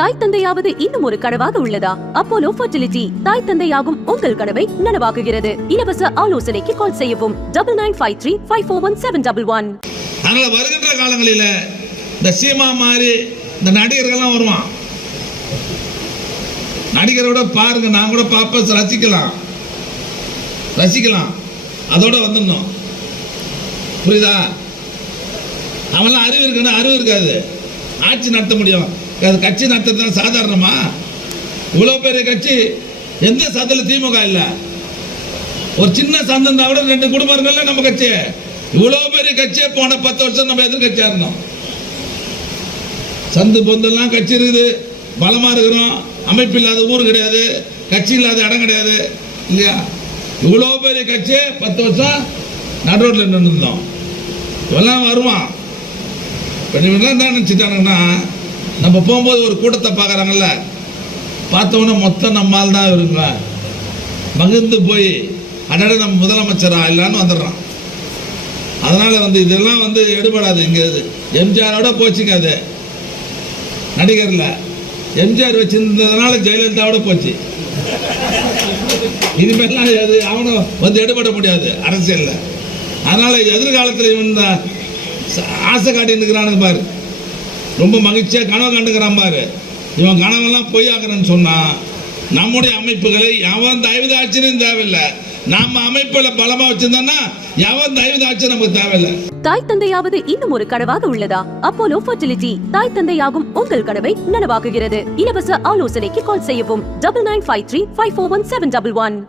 தாய் தந்தையாவது இன்னும் ஒரு கனவாக உள்ளதா? அப்போலோ ஃபர்டிலிட்டி தாய் தந்தையாகும் உங்கள் கனவை நனவாக்குகிறது. இலவச ஆலோசனைக்கு கால் செய்யவும். Double nine five three five four one seven double one அதனால வருகின்ற காலங்களில் இந்த சீமா மாதிரி இந்த நடிகர்கள்லாம் வருவான். நடிகரோட பாருங்க நான் கூட பார்ப்பேன் ரசிக்கலாம். ரசிக்கலாம். அதோட வந்துடணும். புரியுதா? அவன்லாம் அறிவு இருக்குன்னா அறிவு இருக்காது. ஆட்சி நடத்த முடியும். அது கட்சி நடத்துறது சாதாரணமா? இவ்வளோ பெரிய கட்சி எந்த சந்தில் திமுக இல்லை? ஒரு சின்ன சந்தம் தான் விட ரெண்டு குடும்பம் நம்ம கட்சி இவ்வளோ பெரிய கட்சியே போன பத்து வருஷம் நம்ம எதிர்கட்சியாக இருந்தோம். சந்து பொந்தெல்லாம் கட்சி இருக்குது. பலமாக இருக்கிறோம். அமைப்பு இல்லாத ஊர் கிடையாது. கட்சி இல்லாத இடம் கிடையாது. இல்லையா? இவ்வளோ பெரிய கட்சி பத்து வருஷம் நடுரோட்டில் நின்றுருந்தோம் இவெல்லாம் வருவான் இப்போ என்ன நினச்சிட்டானுங்கன்னா நம்ம போகும்போது ஒரு கூட்டத்தை பார்க்குறாங்கல்ல பார்த்தவொன்னே மொத்தம் நம்மால் தான் இருங்க மகிழ்ந்து போய் அடட நம்ம முதலமைச்சரா இல்லான்னு வந்துடுறான். அதனால் வந்து இதெல்லாம் வந்து எடுபடாது இங்கே எம்ஜிஆரோட போச்சுங்க அது. எம்ஜிஆர் வச்சிருந்ததுனால ஜெயலலிதாவோட போச்சு. இனிமேலாம் அது அவனும் வந்து எடுபட முடியாது அரசியலில். அதனால் எதிர்காலத்தில் இவன் ஆசை காட்டின்னு இருக்கிறானுங்க பாரு. ரொம்ப மகிழ்ச்சியாக கனவு கண்டுக்கிறான் பாரு. இவன் கனவெல்லாம் பொய்யாக்குறேன்னு சொன்னா நம்முடைய அமைப்புகளை எவன் தயவு தாட்சியும் தேவையில்லை. நாம அமைப்புல பலமா வச்சிருந்தோம்னா எவன் தயவு தாட்சி நமக்கு தேவையில்லை. தாய் தந்தையாவது இன்னும் ஒரு கனவாக உள்ளதா? அப்போலோ ஃபர்டிலிட்டி தாய் தந்தையாகும் உங்கள் கனவை நனவாக்குகிறது. இலவச ஆலோசனைக்கு கால் செய்யவும். Double nine five three five four one seven double one